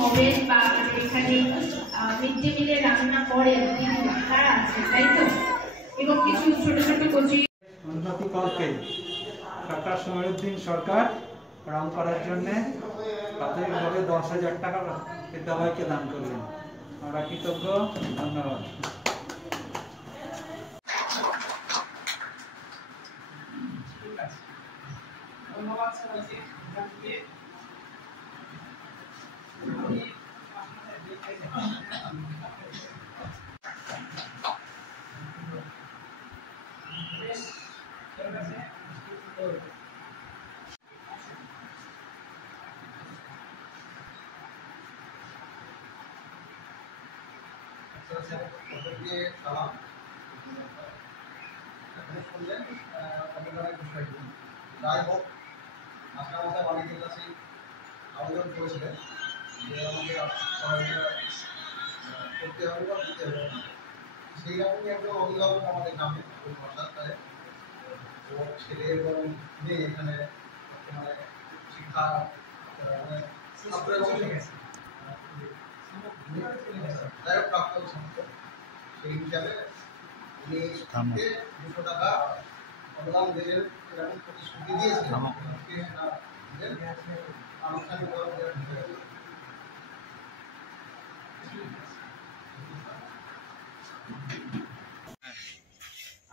হবেন বা এখানে মিড ডে মিলে রান্না করেন তারা আছে, তাই তো? এবং কিছু ছোট ছোট কোচিং উন্নতি কল্পে ডক্টর সমীরউদ্দিন সরকার রং করার জন্য প্রাথমিকভাবে 10,000 টাকা বিদ্যালয়কে দান করলেন। আমরা কৃতজ্ঞ, ধন্যবাদ। ধন্যবাদ সবাইকে। যাই হোক, মাস্টারমশাই অনেকের কাছে আবেদন করেছিলেন যে আমাকে পড়াশোনা করতে হবে বা দিতে হবে, সেই রকমই একজন অভিভাবক আমাদের গ্রামে মাস্টার তো ছেলে এবং মেয়ে এখানে বর্তমানে শিক্ষা প্রাপ্ত ছাত্র, সেই হিসাবে উনি 200 টাকা অনুদান দিলেন এরকম প্রতিশ্রুতি দিয়েছিলেন। আনুষ্ঠানিকভাবে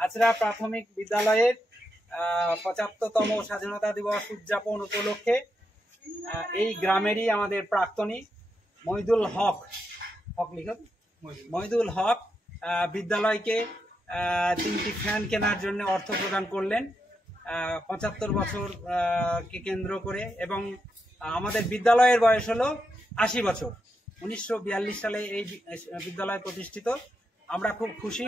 আচরা প্রাথমিক বিদ্যালয়ের 75তম স্বাধীনতা দিবস উদযাপন উপলক্ষে এই গ্রামেরই আমাদের প্রাক্তনী মহিদুল হক বিদ্যালয়কে 3টি ফ্যান কেনার জন্য অর্থ প্রদান করলেন 75 বছর কে কেন্দ্র করে, এবং আমাদের বিদ্যালয়ের বয়স হলো 80 বছর। 1942 সালে এই বিদ্যালয় প্রতিষ্ঠিত। আমরা খুব খুশি।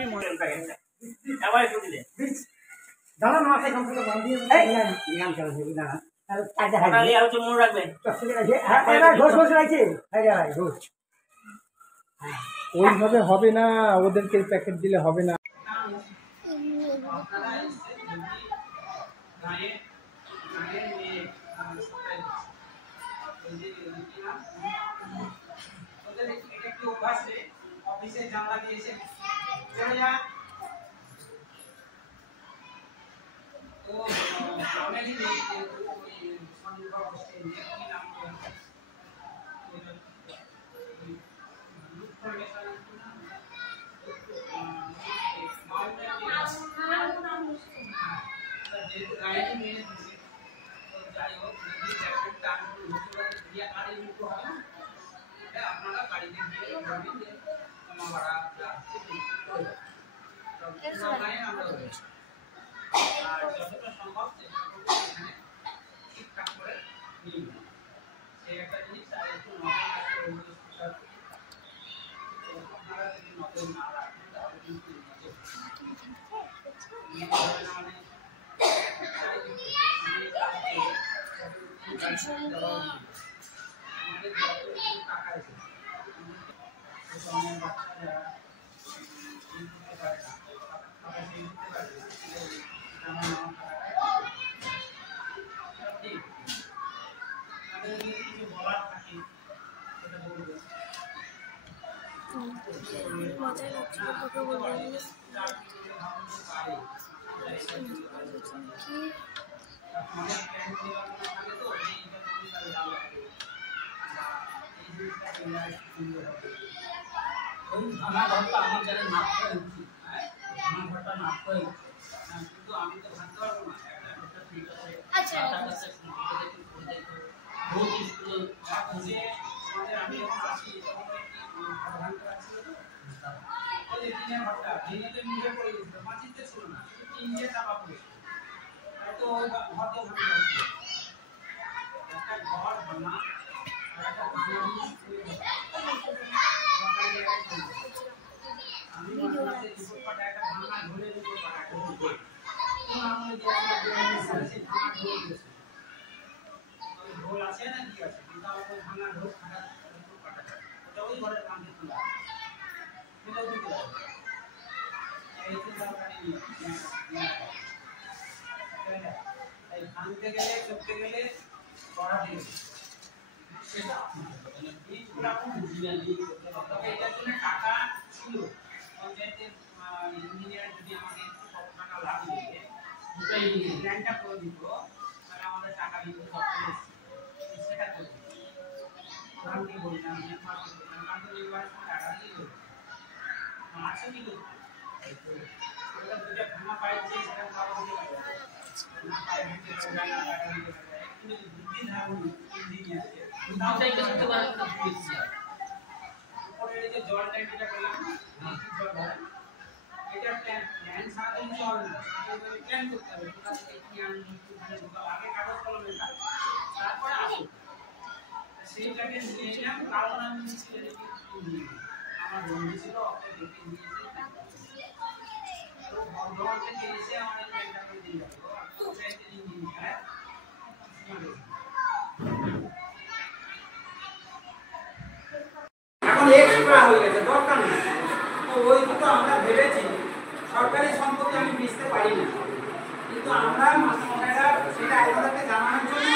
ওইভাবে হবে না, ওদেরকে প্যাকেট দিলে হবে না। মজাই লাগছিল তোকে বলতে তবে এটার জন্য টাকা ছিল পঞ্চায়েতের ইঞ্জিনিয়ার যদি আমাকে সব টাকা লাগিয়ে প্ল্যানটা করে দিত তাহলে আমাদের টাকা দিতে সেটা করে আমি কি বললাম টাকা দিয়ে আছে কি ওটা দুটো ভাঙা পাইছে সেটা খাওয়া না পাই দিতে টাকা দিতে একটু বুদ্ধি ধারণ ইঞ্জিনিয়ার তাই তো সত্যি কথা বলছি উপরে এই যে জল ট্যাঙ্কিটা করলাম জল ভরা এটা প্ল্যান সারাদিন জল না প্ল্যান করতে হবে কোথা থেকে কি আনবি কোথায় ঢোকাবো আগে কাগজ কলমে কাজ তারপরে আসো সেইটাকে নিয়ে এলাম কারণ আমি আমার বন্ধু ছিল ওকে দেখে নিয়েছে তো বন্ধুকে দিয়েছে আমার প্ল্যানটা করে দিয়ে যাবো পঞ্চায়েত ইঞ্জিনিয়ার এখন এক্সট্রা হয়ে গেছে দরকার নেই তো ওই দুটো আমরা ভেবেছি সরকারি সম্পত্তি আমি বুঝতে পারি না কিন্তু আমরা মাস্টাররা সেটা আপনাদেরকে জানানোর জন্য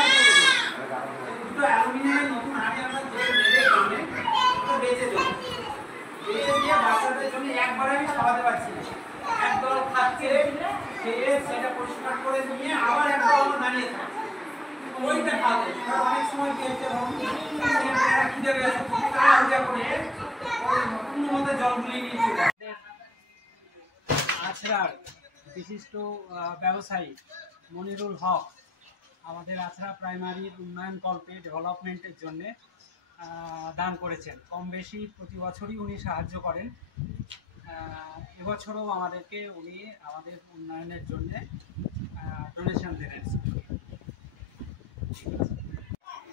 দুটো অ্যালুমিনিয়ামের নতুন হাঁড়ি আমরা যে নেবে গ্রামে তো বেঁচে দেবো বেঁচে দিয়ে বাচ্চাদের জন্য একবারে আমি খাওয়াতে পারছি না একদল খাচ্ছে খেয়ে সেটা পরিষ্কার করে নিয়ে আবার একদল আমরা দাঁড়িয়ে থাকছি ওইটা খাবে অনেক সময় কি হচ্ছে খিদে পেয়েছে করে পূর্ণ মতো জলগুলি নিয়ে আছড়ার বিশিষ্ট ব্যবসায়ী মনিরুল হক আমাদের আছড়া প্রাইমারির উন্নয়ন কল্পে ডেভেলপমেন্টের জন্য দান করেছেন কম বেশি প্রতি বছরই উনি সাহায্য করেন এবছরও আমাদেরকে উনি আমাদের উন্নয়নের জন্য ডোনেশন দেবেন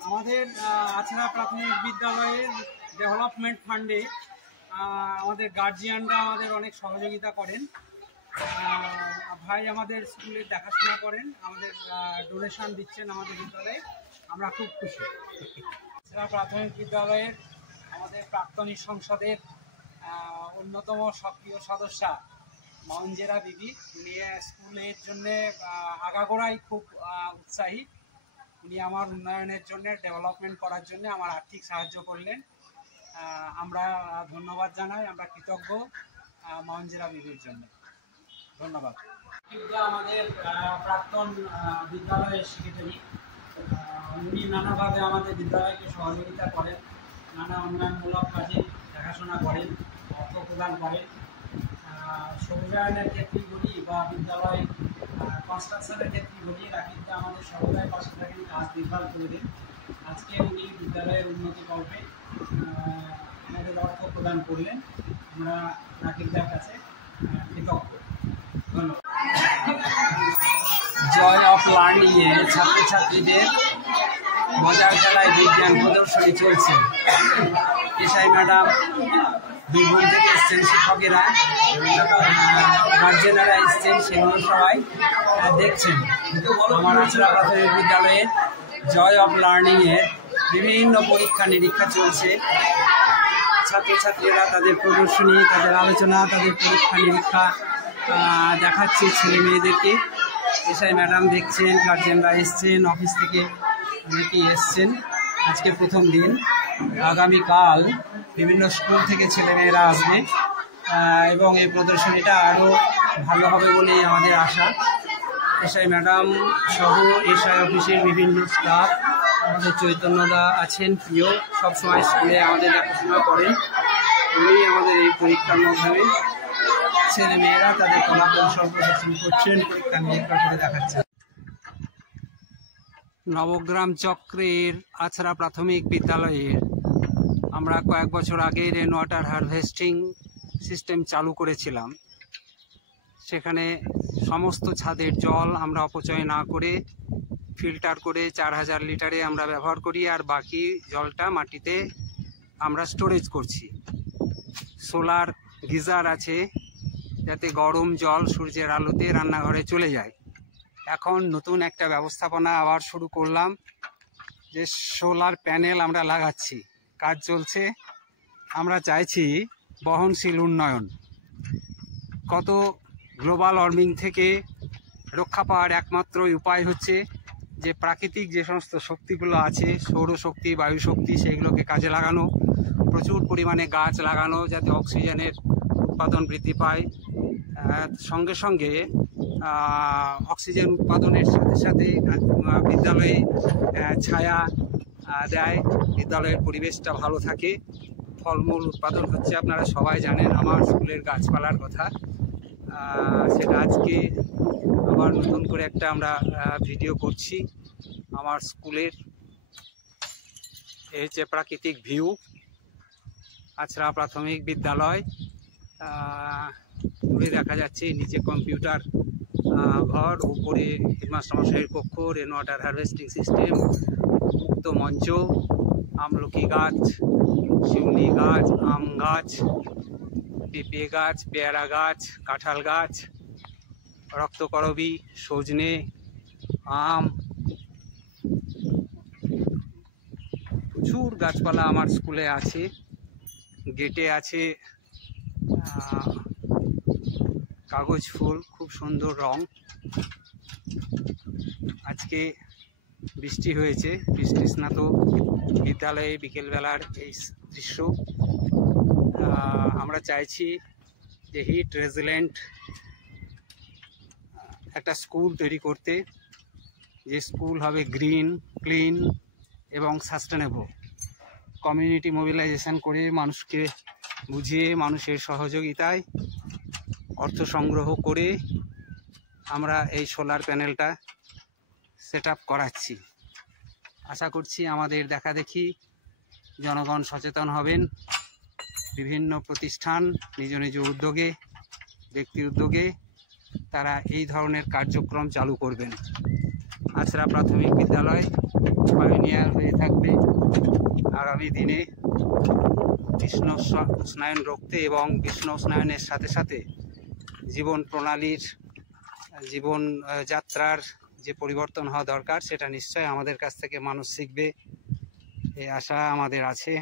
আমাদের আছড়া প্রাথমিক বিদ্যালয়ের ডেভেলপমেন্ট ফান্ডে আমাদের গার্জিয়ানরা আমাদের অনেক সহযোগিতা করেন ভাই আমাদের স্কুলে দেখাশোনা করেন আমাদের ডোনেশন দিচ্ছেন আমাদের বিদ্যালয়ে আমরা খুব খুশি আছড়া প্রাথমিক বিদ্যালয়ের আমাদের প্রাক্তনী সংসদের অন্যতম সক্রিয় সদস্যা মঞ্জেরা বিবি উনি স্কুলের জন্যে আগাগোড়াই খুব উৎসাহী উনি আমার উন্নয়নের জন্য ডেভেলপমেন্ট করার জন্য আমার আর্থিক সাহায্য করলেন আমরা ধন্যবাদ জানাই আমরা কৃতজ্ঞ মঞ্জেরা বিবির জন্য ধন্যবাদ আমাদের প্রাক্তন বিদ্যালয়ের সেক্রেটারি উনি নানাভাবে আমাদের বিদ্যালয়কে সহযোগিতা করেন নানা উন্নয়নমূলক কাজে দেখাশোনা করেন অর্থ প্রদান করেন সৌজায়নের ক্ষেত্রে বলি বা বিদ্যালয় কনস্ট্রাকশনের ক্ষেত্রে বলি রাকিবদা আমাদের সর্বদাই পাশে থাকেন কাজ দেখভাল করে দেন আজকে উনি বিদ্যালয়ের উন্নতি কল্পে আমাদের অর্থ প্রদান করলেন আমরা রাকিবদার কাছে কৃতজ্ঞ ধন্যবাদ জয় অফ লার্নিংয়ে ছাত্রছাত্রীদের মজার খেলায় বিজ্ঞান প্রদর্শনী চলছে এসআই ম্যাডাম বীরভূম থেকে এসছেন শিক্ষকেরা গার্জেনেরা এসছেন সেগুলো সবাই দেখছেন আমার আছড়া প্রাথমিক বিদ্যালয়ের জয় অফ লার্নিংয়ের বিভিন্ন পরীক্ষা নিরীক্ষা চলছে ছাত্রছাত্রীরা তাদের প্রদর্শনী তাদের আলোচনা তাদের পরীক্ষা নিরীক্ষা দেখাচ্ছে ছেলে মেয়েদেরকে এসআই ম্যাডাম দেখছেন গার্জেনরা এসছেন অফিস থেকে অনেকেই এসছেন আজকে প্রথম দিন আগামীকাল বিভিন্ন স্কুল থেকে ছেলেমেয়েরা আসবে এবং এই প্রদর্শনীটা আরও ভালো হবে বলেই আমাদের আশা এসআই ম্যাডাম সহ এসআই অফিসের বিভিন্ন স্টাফ আমাদের চৈতন্যদা আছেন প্রিয় সবসময় স্কুলে আমাদের দেখাশোনা করেন উনি আমাদের এই পরীক্ষার মাধ্যমে ছেলেমেয়েরা তাদের ফলাফল প্রদর্শন করছেন পরীক্ষা নিরীক্ষা করে দেখাচ্ছেন নবগ্রাম চক্রের আছড়া প্রাথমিক বিদ্যালয়ের আমরা কয়েক বছর আগে রেন ওয়াটার হারভেস্টিং সিস্টেম চালু করেছিলাম সেখানে সমস্ত ছাদের জল আমরা অপচয় না করে ফিল্টার করে 4000 লিটারে আমরা ব্যবহার করি আর বাকি জলটা মাটিতে আমরা স্টোরেজ করছি সোলার গিজার আছে যাতে গরম জল সূর্যের আলোতে রান্নাঘরে চলে যায় এখন নতুন একটা ব্যবস্থাপনা আবার শুরু করলাম যে সোলার প্যানেল আমরা লাগাচ্ছি কাজ চলছে আমরা চাইছি বহনশীল উন্নয়ন কত গ্লোবাল ওয়ার্মিং থেকে রক্ষা পাওয়ার একমাত্র উপায় হচ্ছে যে প্রাকৃতিক যে সমস্ত শক্তিগুলো আছে, সৌরশক্তি, বায়ু শক্তি, সেইগুলোকে কাজে লাগানো, প্রচুর পরিমাণে গাছ লাগানো যাতে অক্সিজেনের উৎপাদন বৃদ্ধি পায়। সঙ্গে সঙ্গে অক্সিজেন উৎপাদনের সাথে সাথে বিদ্যালয়ে ছায়া দেয়, বিদ্যালয়ের পরিবেশটা ভালো থাকে। ফলমূল উৎপাদন হচ্ছে, আপনারা সবাই জানেন আমার স্কুলের গাছপালার কথা। সেটা আজকে আবার নতুন করে একটা আমরা ভিডিও করছি আমার স্কুলের। এই হচ্ছে প্রাকৃতিক ভিউ, আছড়া প্রাথমিক বিদ্যালয়। দূরে দেখা যাচ্ছে নিচে কম্পিউটার ঘর, উপরে হেডমাস্টারমশাইয়ের কক্ষ, রেন ওয়াটার হারভেস্টিং সিস্টেম, মুক্ত মঞ্চ, আমলকি গাছ, শিউলি গাছ, আম গাছ, পেঁপে গাছ, পেয়ারা গাছ, কাঁঠাল গাছ, রক্তকরবী, সজনে, আম, প্রচুর গাছপালা আমার স্কুলে আছে। গেটে আছে কাগজ ফুল, খুব সুন্দর রং। আজকে বৃষ্টি হয়েছে, বৃষ্টি স্নাত বিদ্যালয়ে বিকেলবেলার এই দৃশ্য। আমরা চাইছি যে হিট রেজিলেন্ট একটা স্কুল তৈরি করতে, যে স্কুল হবে গ্রিন, ক্লিন এবং সাস্টেনেবল। কমিউনিটি মোবিলাইজেশন করে, মানুষকে বুঝিয়ে, মানুষের সহযোগিতায় অর্থ সংগ্রহ করে আমরা এই সোলার প্যানেলটা সেট আপ করাচ্ছি। আশা করছি আমাদের দেখা দেখি জনগণ সচেতন হবেন, বিভিন্ন প্রতিষ্ঠান নিজ নিজ উদ্যোগে, ব্যক্তি উদ্যোগে তারা এই ধরনের কার্যক্রম চালু করবেন। আছড়া প্রাথমিক বিদ্যালয় পাইওনিয়ার হয়ে থাকবে আগামী দিনে কৃষ্ণ উষ্ণায়ন রুখতে এবং কৃষ্ণ উষ্ণায়নের সাথে সাথে জীবন প্রণালীর, জীবন যাত্রার যে পরিবর্তন হওয়া দরকার সেটা নিশ্চয় আমাদের কাছ থেকে মানুষ শিখবে, এই আশা আমাদের আছে।